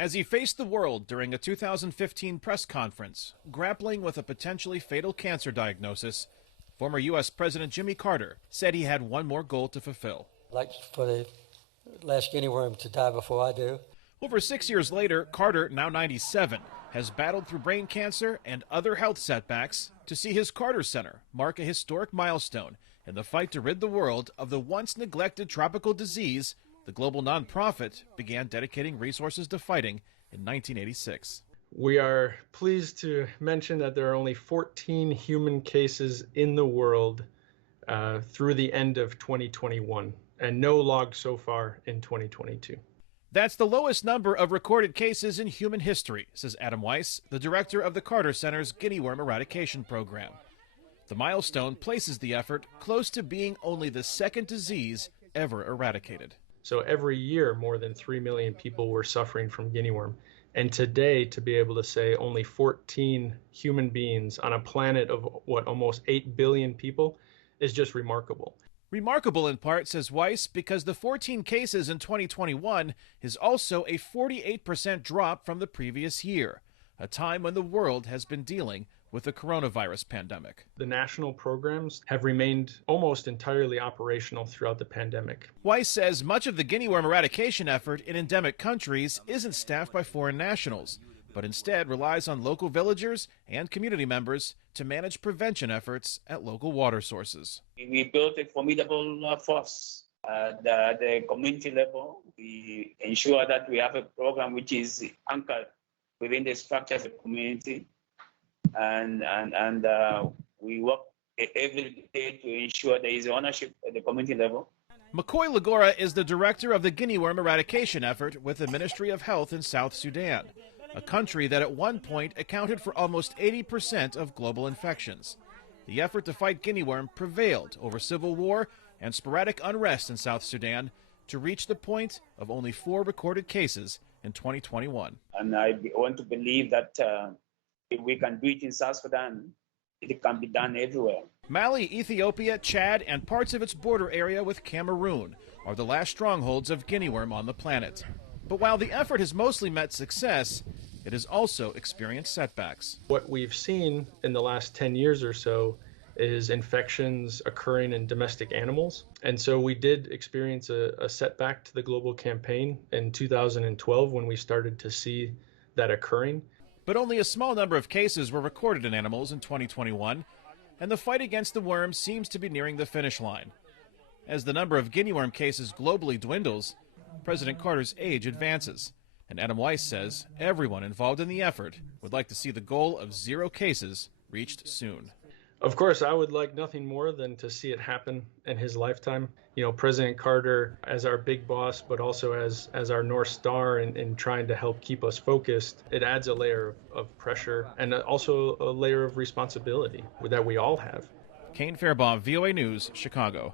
As he faced the world during a 2015 press conference, grappling with a potentially fatal cancer diagnosis, former U.S. President Jimmy Carter said he had one more goal to fulfill. I'd like for the last guinea worm to die before I do. Over 6 years later, Carter, now 97, has battled through brain cancer and other health setbacks to see his Carter Center mark a historic milestone in the fight to rid the world of the once neglected tropical disease the global nonprofit began dedicating resources to fighting in 1986. We are pleased to mention that there are only 14 human cases in the world through the end of 2021, and no logs so far in 2022. That's the lowest number of recorded cases in human history, says Adam Weiss, the director of the Carter Center's guinea worm eradication program. The milestone places the effort close to being only the second disease ever eradicated. So every year, more than 3 million people were suffering from guinea worm. And today, to be able to say only 14 human beings on a planet of, almost 8 billion people is just remarkable. Remarkable in part, says Weiss, because the 14 cases in 2021 is also a 48% drop from the previous year, a time when the world has been dealing with the coronavirus pandemic. The national programs have remained almost entirely operational throughout the pandemic. Weiss says much of the guinea worm eradication effort in endemic countries isn't staffed by foreign nationals, but instead relies on local villagers and community members to manage prevention efforts at local water sources. We built a formidable force at the community level. We ensure that we have a program which is anchored within the structure of the community. And we work every day to ensure there is ownership at the community level. McCoy Lagora is the director of the guinea worm eradication effort with the Ministry of Health in South Sudan, a country that at one point accounted for almost 80% of global infections. The effort to fight guinea worm prevailed over civil war and sporadic unrest in South Sudan to reach the point of only 4 recorded cases in 2021. And I want to believe that if we can do it in South Sudan, it can be done everywhere. Mali, Ethiopia, Chad, and parts of its border area with Cameroon are the last strongholds of guinea worm on the planet. But while the effort has mostly met success, it has also experienced setbacks. What we've seen in the last 10 years or so is infections occurring in domestic animals. And so we did experience a setback to the global campaign in 2012 when we started to see that occurring. But only a small number of cases were recorded in animals in 2021, and the fight against the worm seems to be nearing the finish line. As the number of guinea worm cases globally dwindles, President Carter's age advances, and Adam Weiss says everyone involved in the effort would like to see the goal of 0 cases reached soon. Of course, I would like nothing more than to see it happen in his lifetime. You know, President Carter as our big boss, but also as our North Star in trying to help keep us focused, it adds a layer of pressure and also a layer of responsibility that we all have. Kane Fairbaugh, VOA News, Chicago.